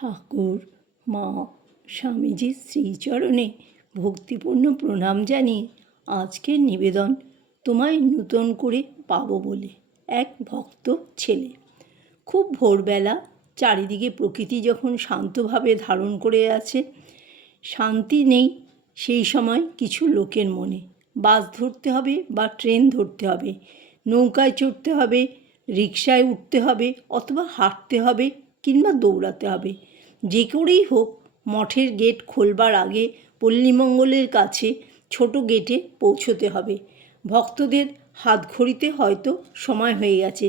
ঠাকুর, মা, স্বামীজির শ্রীচরণে ভক্তিপূর্ণ প্রণাম জানিয়ে আজকের নিবেদন তোমায় নূতন করে পাবো বলে এক ভক্ত ছেলে। খুব ভোরবেলা চারিদিকে প্রকৃতি যখন শান্তভাবে ধারণ করে আছে, শান্তি নেই সেই সময় কিছু লোকের মনে। বাস ধরতে হবে বা ট্রেন ধরতে হবে, নৌকায় চড়তে হবে রিকশায় উঠতে হবে অথবা হাঁটতে হবে কিংবা দৌড়াতে হবে। যে করেই হোক, মঠের গেট খোলবার আগে পল্লীমঙ্গলের কাছে ছোট গেটে পৌঁছতে হবে। ভক্তদের হাত ঘড়িতে হয়তো সময় হয়ে গেছে,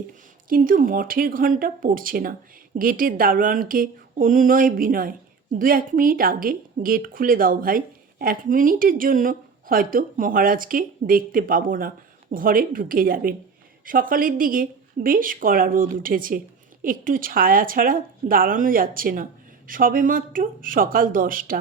কিন্তু মঠের ঘণ্টা পড়ছে না। গেটের দারোয়ানকে অনুনয় বিনয়। দু এক মিনিট আগে গেট খুলে দাও ভাই। এক মিনিটের জন্য হয়তো মহারাজকে দেখতে পাবো না। ঘরে ঢুকে যাবেন। সকালের দিকে বেশ কড়া রোদ উঠেছে। একটু ছায়া ছাড়া দাঁড়ানো যাচ্ছে না। সবেমাত্র সকাল দশটা।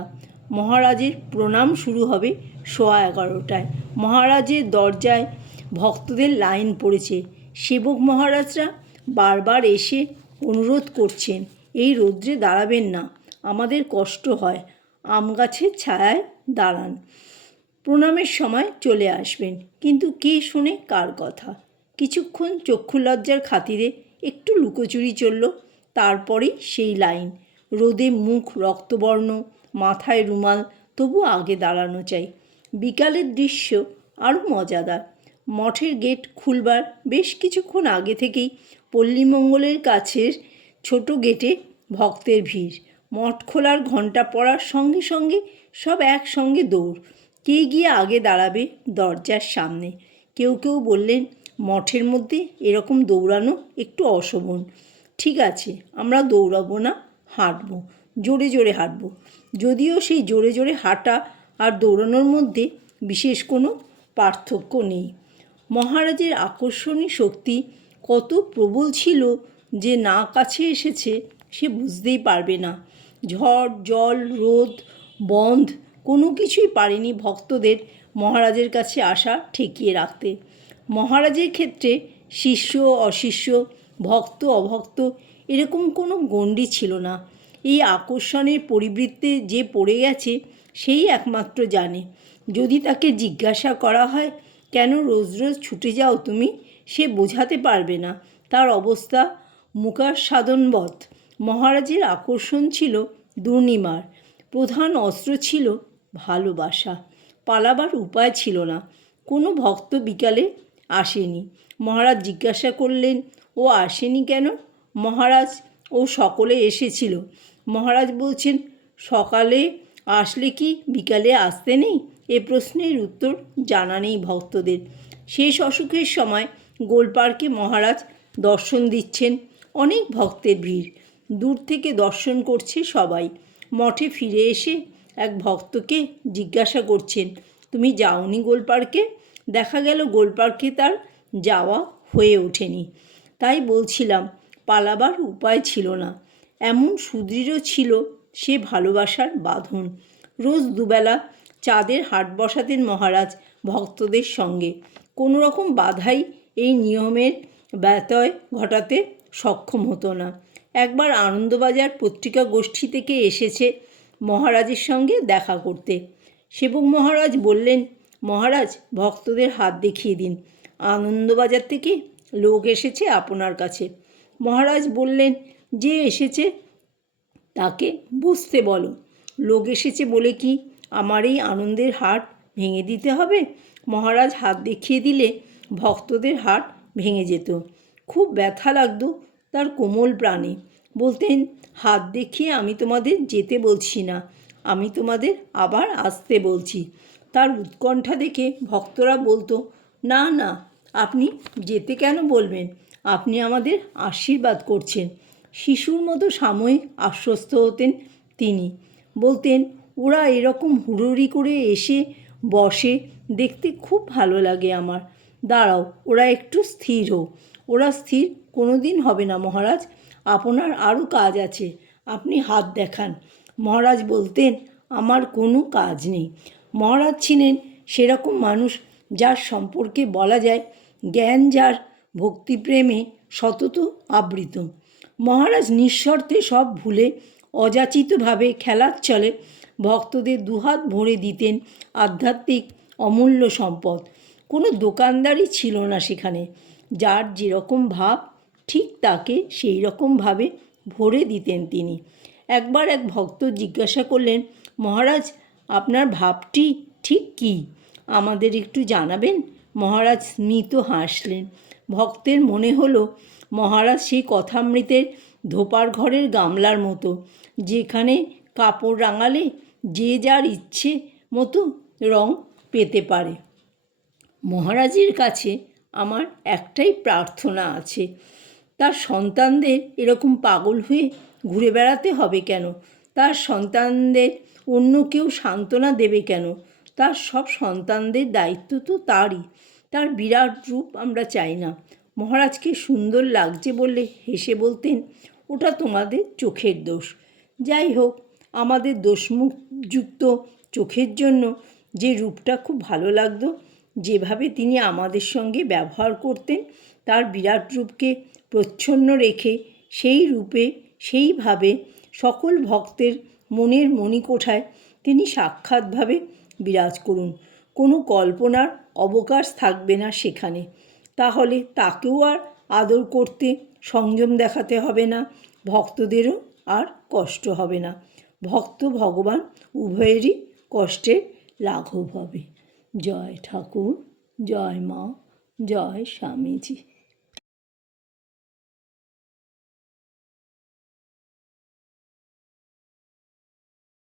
মহারাজের প্রণাম শুরু হবে সোয়া এগারোটায়। মহারাজের দরজায় ভক্তদের লাইন পড়েছে। সেবক মহারাজরা বারবার এসে অনুরোধ করছেন, এই রৌদ্রে দাঁড়াবেন না, আমাদের কষ্ট হয়, আম গাছের ছায়ায় দাঁড়ান। প্রণামের সময় চলে আসবেন। কিন্তু কে শুনে কার কথা? কিছুক্ষণ চক্ষু লজ্জার খাতিরে একটু লুকোচুরি চলল। তারপরেই সেই লাইন, রোদে মুখ রক্তবর্ণ, মাথায় রুমাল, তবু আগে দাঁড়ানো চাই। বিকালের দৃশ্য আরও মজাদার। মঠের গেট খুলবার বেশ কিছুক্ষণ আগে থেকেই পল্লীমঙ্গলের কাছের ছোট গেটে ভক্তের ভিড়। মঠ খোলার ঘণ্টা পড়ার সঙ্গে সঙ্গে সব একসঙ্গে দৌড়। কে গিয়ে আগে দাঁড়াবে দরজার সামনে? কেউ কেউ বললেন মঠের মধ্যে এরকম দৌড়ানো একটু অশোভন। ঠিক আছে, আমরা দৌড়াবো না, হাঁটবো, জোরে জোরে হাঁটবো। যদিও সেই জোরে জোরে হাঁটা আর দৌড়ানোর মধ্যে বিশেষ কোনো পার্থক্য নেই। মহারাজের আকর্ষণী শক্তি কত প্রবল ছিল যে না কাছে এসেছে সে বুঝতেই পারবে না। ঝড়, জল, রোদ, বন্ধ কোনো কিছুই পারেনি ভক্তদের মহারাজের কাছে আসা, ঠেকিয়ে রাখতে। মহারাজের ক্ষেত্রে শিষ্য, অশিষ্য, ভক্ত, অভক্ত এরকম কোনো গণ্ডি ছিল না। এই আকর্ষণের পরিবৃত্তে যে পড়ে গেছে, সেই একমাত্র জানে। যদি তাকে জিজ্ঞাসা করা হয়, কেন রোজ রোজ ছুটে যাও তুমি? সে বোঝাতে পারবে না। তার অবস্থা মুকার সাধনবধ মহারাজের আকর্ষণ ছিল দুর্নিমার। প্রধান অস্ত্র ছিল ভালোবাসা। পালাবার উপায় ছিল না। কোনো ভক্ত বিকালে আসেনি। মহারাজ জিজ্ঞাসা করলেন, ও আসেনি কেন? মহারাজ, ও সকলে এসেছিল। মহারাজ বলছেন, সকালে আসলে কি বিকালে আসতে নেই? এ প্রশ্নের উত্তর জানা নেই ভক্তদের। শেষ অসুখের সময় গোলপার্কে মহারাজ দর্শন দিচ্ছেন। অনেক ভক্তের ভিড়। দূর থেকে দর্শন করছে সবাই। মঠে ফিরে এসে এক ভক্তকে জিজ্ঞাসা করছেন, তুমি যাওনি গোলপার্কে দেখা গেল গোলপার্কে তার যাওয়া হয়ে ওঠেনি। তাই বলছিলাম, পালাবার উপায় ছিল না। এমন সুদৃঢ় ছিল সে ভালোবাসার বাঁধন। রোজ দুবেলা চাঁদের হাট বসাতেন মহারাজ ভক্তদের সঙ্গে। কোনো রকম বাধাই এই নিয়মের ব্যতয় ঘটাতে সক্ষম হতো না। একবার আনন্দবাজার পত্রিকা গোষ্ঠী থেকে এসেছে মহারাজের সঙ্গে দেখা করতে। সেবক মহারাজ বললেন মহারাজ, ভক্তদের হাত দেখিয়ে দিন। আনন্দবাজার থেকে লোক এসেছে আপনার কাছে। মহারাজ বললেন, যে এসেছে তাকে বসতে বলো। লোক এসেছে বলে কি আমার এই আনন্দের হাট ভেঙে দিতে হবে? মহারাজ হাত দেখিয়ে দিলে ভক্তদের হাট ভেঙে যেত। খুব ব্যথা লাগতো তার কোমল প্রাণে। বলতেন, হাত দেখিয়ে আমি তোমাদের যেতে বলছি না। আমি তোমাদের আবার আসতে বলছি। তার উৎকণ্ঠা দেখে ভক্তরা বলতো, না না, আপনি যেতে কেন বলবেন? আপনি আমাদের আশীর্বাদ করছেন। শিশুর মতো সাময়িক আশ্বস্ত হতেন তিনি। বলতেন, ওরা এরকম হুড়োড়ি করে এসে বসে দেখতে খুব ভালো লাগে আমার। দাঁড়াও, ওরা একটু স্থির হোক। ওরা স্থির কোনো দিন হবে না, মহারাজ। আপনার আরও কাজ আছে। আপনি হাত দেখান। মহারাজ বলতেন, আমার কোনো কাজ নেই। মহারাজ ছিলেন সেরকম মানুষ যার সম্পর্কে বলা যায় জ্ঞান যার ভক্তিপ্রেমে সতত আবৃত। মহারাজ নিঃশর্তে সব ভুলে অযাচিতভাবে খেলার চলে ভক্তদের দুহাত ভরে দিতেন আধ্যাত্মিক অমূল্য সম্পদ। কোনো দোকানদারই ছিল না সেখানে। যার যেরকম ভাব, ঠিক তাকে সেই রকমভাবে ভরে দিতেন তিনি। একবার এক ভক্ত জিজ্ঞাসা করলেন, মহারাজ আপনার ভাবটি ঠিক কী? আমাদের একটু জানাবেন? মহারাজ স্মিত হাসলেন। ভক্তের মনে হলো, মহারাজ সেই কথামৃতের ধোপার ঘরের গামলার মতো, যেখানে কাপড় রাঙালে যে যার ইচ্ছে মতো রং পেতে পারে। মহারাজের কাছে আমার একটাই প্রার্থনা আছে, তার সন্তানদের এরকম পাগল হয়ে ঘুরে বেড়াতে হবে কেন? তার সন্তানদের, অন্য কেউ সান্ত্বনা দেবে কেন? তার সব সন্তানদের দায়িত্ব তো তারই। তার বিরাট রূপ আমরা চাই না। মহারাজকে সুন্দর লাগছে বললে হেসে বলতেন, ওটা তোমাদের চোখের দোষ। যাই হোক, আমাদের দোষমুখযুক্ত চোখের জন্য যে রূপটা খুব ভালো লাগতো, যেভাবে তিনি আমাদের সঙ্গে ব্যবহার করতেন, তার বিরাট রূপকে প্রচ্ছন্ন রেখে সেই রূপে সেইভাবে সকল ভক্তের মনের মণিকোঠায় তিনি সাক্ষাৎভাবে বিরাজ করুন। কোনো কল্পনার অবকাশ থাকবে না সেখানে। তাহলে তাকেও আর আদর করতে সংযম দেখাতে হবে না, ভক্তদেরও আর কষ্ট হবে না। ভক্ত ভগবান উভয়েরই কষ্টের লাঘব হবে। জয় ঠাকুর, জয় মা, জয় স্বামীজি।